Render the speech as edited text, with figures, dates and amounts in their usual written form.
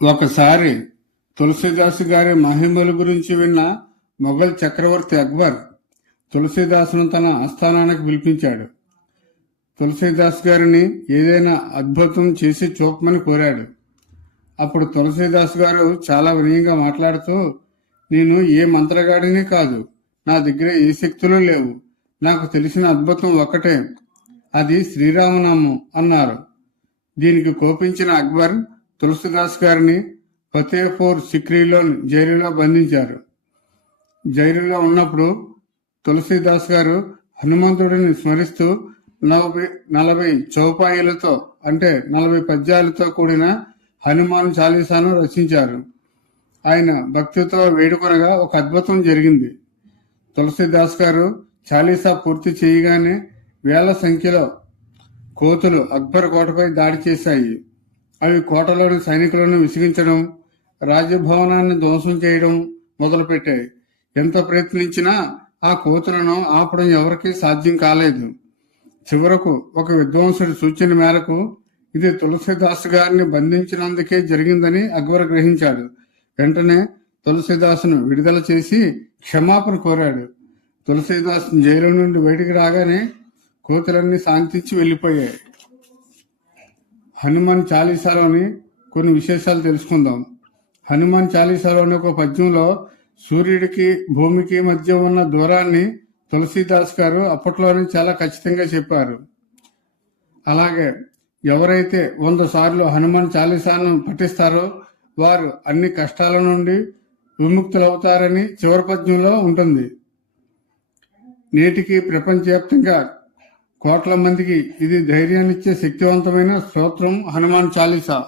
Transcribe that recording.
ఒకసారి తులసీదాసు గారి మహిమల గురించి విన్న మొఘల్ చక్రవర్తి అక్బర్ తులసీదాసును తన ఆస్థానానికి పిలిపించాడు. తులసీదాస్ గారిని ఏదైనా అద్భుతం చేసి చూపమని కోరాడు. అప్పుడు తులసీదాస్ గారు చాలా వినయంగా మాట్లాడుతూ, నేను ఏ మంత్రగాడిని కాదు, నా దగ్గర ఏ శక్తులు లేవు, నాకు తెలిసిన అద్భుతం ఒక్కటే, అది శ్రీరామనామం అన్నారు. దీనికి కోపించిన అక్బర్ తులసీదాస్ గారిని ఫతేపూర్ సిక్రీలోని జైలులో బంధించారు. జైలులో ఉన్నప్పుడు తులసీదాస్ గారు హనుమంతుడిని స్మరిస్తూ 40 చౌపాయిలతో అంటే 40 పద్యాలతో కూడిన హనుమాన్ చాలీసాను రచించారు. ఆయన భక్తితో వేడుకొనగా ఒక అద్భుతం జరిగింది. తులసీదాస్ గారు చాలీసా పూర్తి చేయగానే వేల సంఖ్యలో కోతులు అక్బర్ కోటపై దాడి చేశాయి. అవి కోటలోని సైనికులను విసిగించడం, రాజభవనాన్ని ధ్వంసం చేయడం మొదలుపెట్టాయి. ఎంత ప్రయత్నించినా ఆ కోతులను ఆపడం ఎవరికీ సాధ్యం కాలేదు. చివరకు ఒక విద్వాంసుడి సూచన మేరకు ఇది తులసీదాస్ గారిని బంధించినందుకే జరిగిందని అక్బర్ గ్రహించాడు. వెంటనే తులసీదాసును విడుదల చేసి క్షమాపణ కోరాడు. తులసీదాస్ జైలు నుండి బయటికి రాగానే కోతులన్నీ శాంతించి వెళ్లిపోయాయి. హనుమాన్ చాలీసాలోని కొన్ని విశేషాలు తెలుసుకుందాం. హనుమాన్ చాలీసాలోని ఒక పద్యంలో సూర్యుడికి భూమికి మధ్య ఉన్న దూరాన్ని తులసీదాస్ గారు అప్పట్లోనే చాలా ఖచ్చితంగా చెప్పారు. అలాగే ఎవరైతే 100 సార్లు హనుమాన్ చాలీసాను పఠిస్తారో వారు అన్ని కష్టాల నుండి విముక్తులవుతారని చివరి పద్యంలో ఉంటుంది. నేటికి ప్రపంచవ్యాప్తంగా కోట్ల మందికి ఇది ధైర్యాన్నిచ్చే శక్తివంతమైన స్తోత్రం హనుమాన్ చాలీసా.